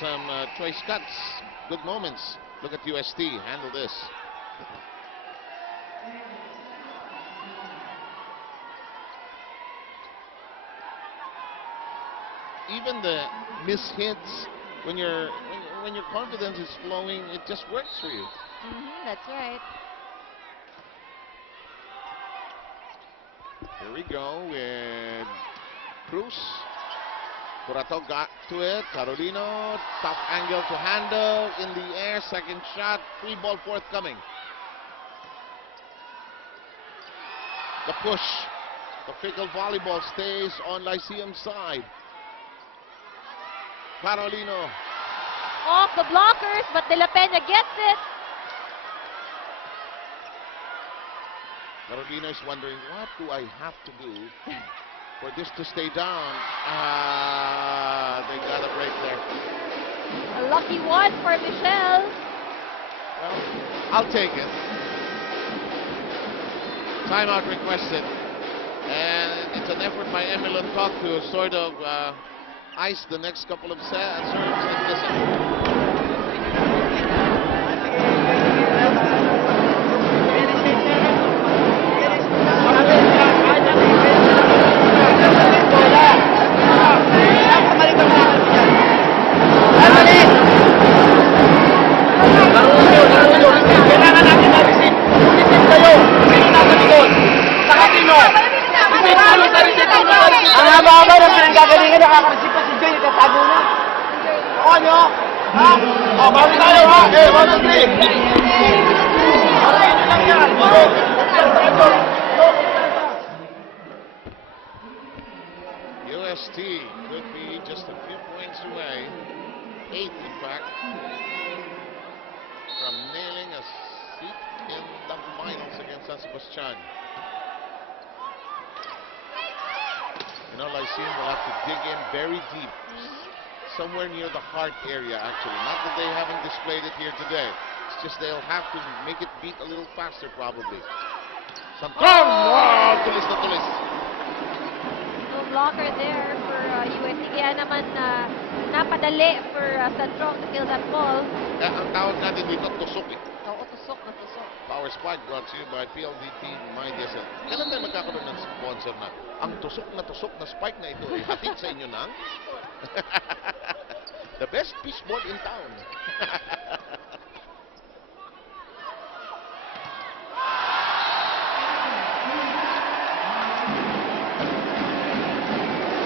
some choice cuts. Good moments. Look at UST. Handle this. Even the miss hits, when your confidence is flowing, it just works for you. That's right. Here we go with Cruz. Curato got to it. Carolino, tough angle to handle. In the air, second shot. Free ball forthcoming. The push. The fickle volleyball stays on Lyceum's side. Carolino. Off the blockers, but De La Peña gets it. Carolina is wondering, what do I have to do for this to stay down? They got a break there. A lucky one for Michelle. Well, I'll take it. Timeout requested. And it's an effort by Emilon Koch to sort of ice the next couple of serves and listen. Ang haba-haba ng pinanggagalingan, nakakareceive pa si Jay, itatago na. O nyo? Ha? O, bawi tayo ha? Okay, 1, 2, 3. Okay, ito lang yan. UST could be just a few points away, 8 in fact, from nailing a seat in the finals against San Sebastian. You know, Lyceum will have to dig in very deep, somewhere near the heart area actually. Not that they haven't displayed it here today. It's just they'll have to make it beat a little faster probably. Santron! Wow! Tulis na tulis. No blocker there for UST. Kaya naman napadali for Santron to kill that ball. Ang tawag natin dito, tusok eh. Oo, tusok na tusok. Power Spike brought to you by PLDT Mind DSL. Kailan tayo magkakaroon ng sponsor na ang tusok na spike na ito ay hatid sa inyo ng the best fishball in town.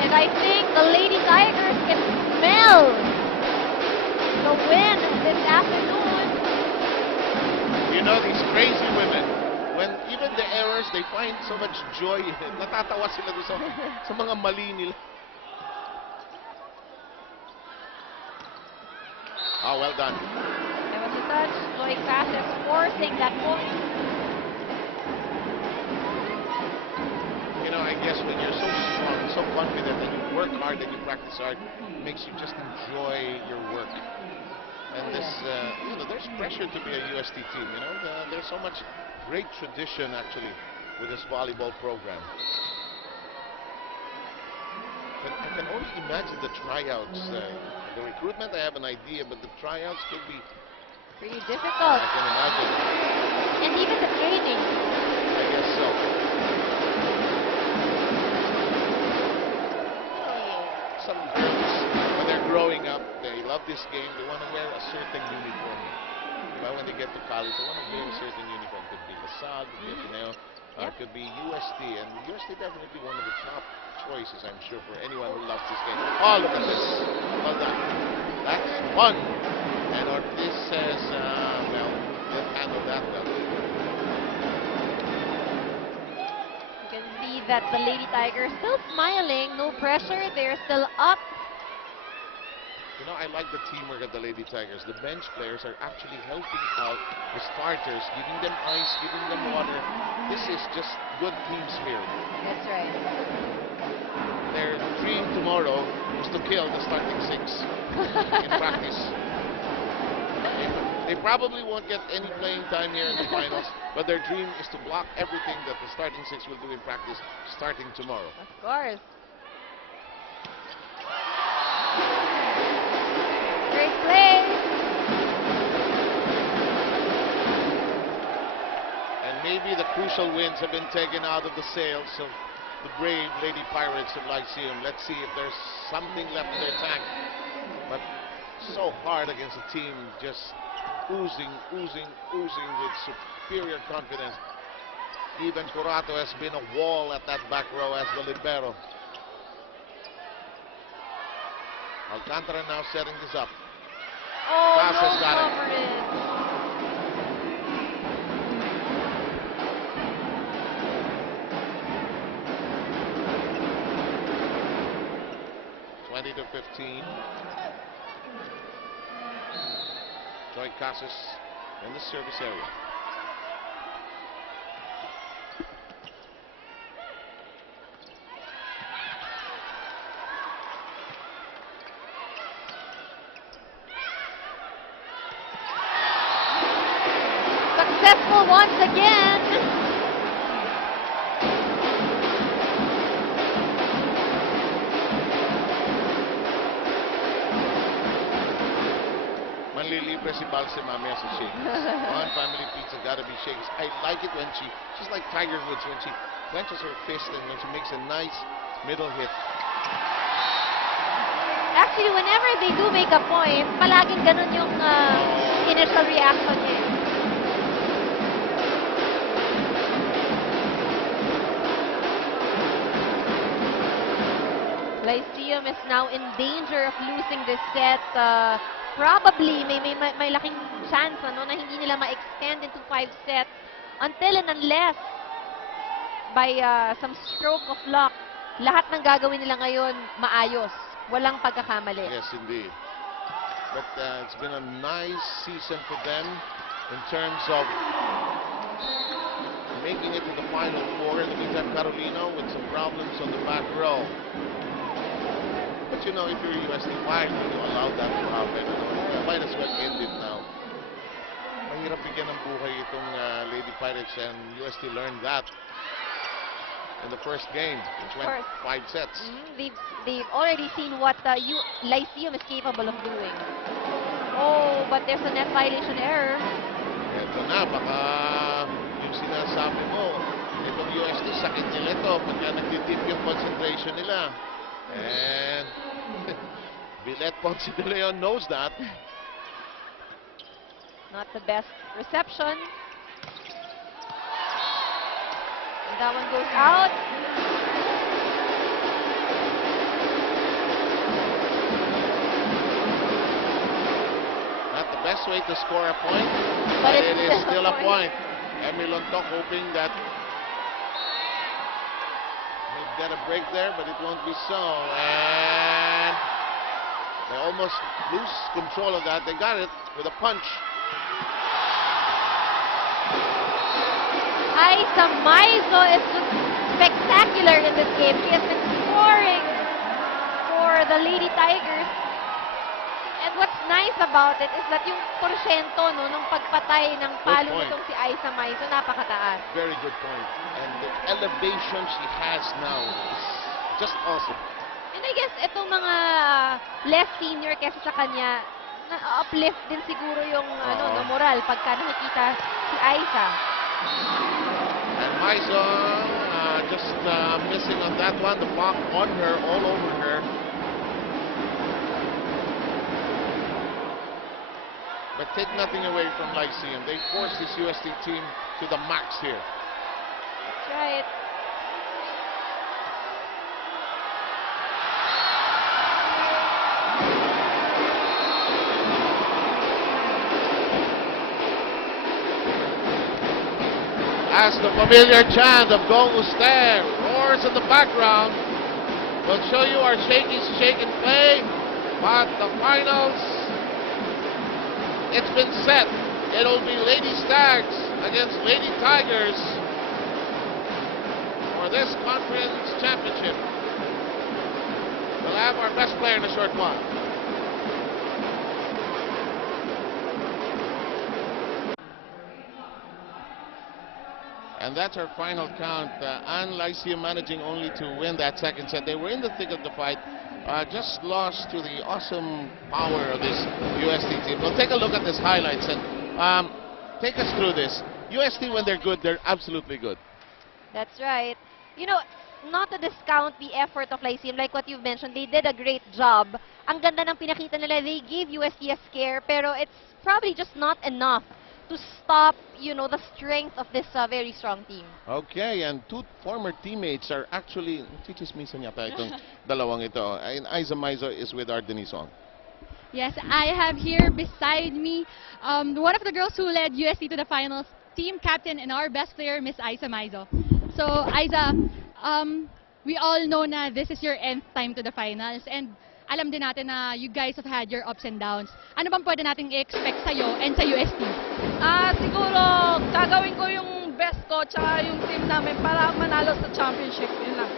And I think the Lady Tigers can smell the win this afternoon. You know, these crazy women, when even the errors, they find so much joy in it. Natatawa sila doon sa mga mali nila. Oh, well done. There was a touch, going fast and forcing that point. You know, I guess when you're so strong, so confident, and you work hard and you practice hard, it makes you just enjoy your work. And this, you know, there's pressure to be a UST team, you know. There's so much great tradition, actually, with this volleyball program. But I can only imagine the tryouts. The recruitment, I have an idea, but the tryouts could be Pretty difficult. I can imagine. And even the training. I guess so. Some girls, when they're growing up, they love this game. They want to wear a certain uniform. But when they get to college, they want to wear a certain uniform. Could be LaSalle, could be Ateneo, could be UST. And UST definitely one of the top choices, I'm sure, for anyone who loves this game. Oh, look at this. Well done. That's fun. And Ortiz says, well, didn't handle that well. You can see that the Lady Tigers still smiling, no pressure, they're still up. You know, I like the teamwork of the Lady Tigers. The bench players are actually helping out the starters, giving them ice, giving them water. This is just good team spirit. That's right. Their dream tomorrow is to kill the starting six in practice. They probably won't get any playing time here in the finals, but their dream is to block everything that the starting six will do in practice starting tomorrow. Of course. Great play. And maybe the crucial wins have been taken out of the sails of the brave Lady Pirates of Lyceum. Let's see if there's something left in their tank. But so hard against a team just oozing with superior confidence. Even Curato has been a wall at that back row as the libero. Alcantara now setting this up. Oh, Casas no got it. coverage. 20-15. Joy Casas in the service area. Successful once again. Manlilibre si Balse mamaya sa shakes. On family pizza gotta be shakes. I like it when she's like Tiger Woods when she clenches her fist and when she makes a nice middle hit. Actually, whenever they do make a point, palaging ganun yung initial reaction niya. Lyceum is now in danger of losing this set. Probably may laking chance na hindi nila ma-extend into 5 sets until and unless by some stroke of luck, lahat ng gagawin nila ngayon maayos. Walang pagkakamali. Yes, indeed. But it's been a nice season for them in terms of making it to the Final Four. In the meantime, Carolina with some problems on the back row. But you know, if you're UST, why would you allow that to happen? You might as well end it now. Mahirap bigyan ng buhay itong Lady Pirates, and UST learned that in the first game, which went 5 sets. They've already seen what Lyceum is capable of doing. Oh, but there's a net violation error. Ito na, baka yung sinasabi mo, itong UST, sakit nila ito pagka nagtitip yung concentration nila. And Villet Ponce de Leon knows that. Not the best reception. And that one goes out. Not the best way to score a point, But but it's it is still still a a point. Emil Lontok hoping that he'll get a break there, but it won't be so. And they almost lose control of that. They got it with a punch. Aiza Maizo is just spectacular in this game. She has been scoring for the Lady Tigers. And what's nice about it is that yung porsyento nung pagpatay ng palo point. nitong si Aiza Maizo, napakataas. Very good point. And the elevation she has now is just awesome. And I guess itong mga less senior kesa sa kanya, na-uplift din siguro yung no, moral pagka nakikita si Aiza. And Maizo just missing on that one. The puck on her, all over her. But take nothing away from Lyceum. They forced this UST team to the max here. That's right. As the familiar chant of Go Usted roars in the background, we'll show you our shaky shake and play. But the finals, it's been set. It'll be Lady Stags against Lady Tigers for this conference championship. We'll have our best player in a short while. And that's our final count. And Lyceum managing only to win that second set. They were in the thick of the fight just lost to the awesome power of this UST team. Well, take a look at these highlights and take us through this. UST, when they're good, they're absolutely good. That's right. You know, not to discount the effort of Lyceum, like what you've mentioned, they did a great job. Ang ganda ng pinakita nila, they gave UST a scare, pero it's probably just not enough to stop, you know, the strength of this very strong team. Okay, and two former teammates are actually, chichismisan yata itong dalawang ito. And Aiza Maizo is with our Denisong. Yes, I have here beside me one of the girls who led UST to the finals, team captain and our best player, Miss Aiza Maizo. So, Aiza, we all know na this is your nth time to the finals and alam din natin na you guys have had your ups and downs. Ano bang pwede nating i-expect sa'yo and sa UST? Siguro gagawin ko yung best ko tsaka yung team namin para manalo sa championship. Yun lang.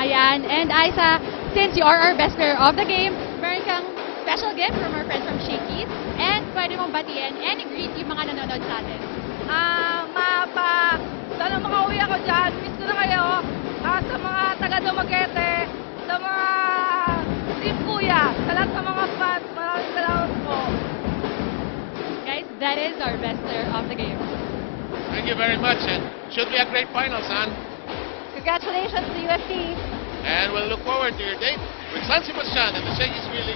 Ayan, and Aiza, since you are our best player of the game, meron kang special gift from our friends from Shakey's and pwede mong batiin and greet yung mga nanonood sa atin. Sana makauwi ako dyan. Miss ko na kayo. Sa mga taga Dumaguete, sa mga team kuya, sa lahat ng mga fans, maraming salamat po. Guys, that is our best player of the game. Thank you very much, and should be a great final, son. Congratulations to UST. And we'll look forward to your date with San Sebastian and the Shakey's Relay.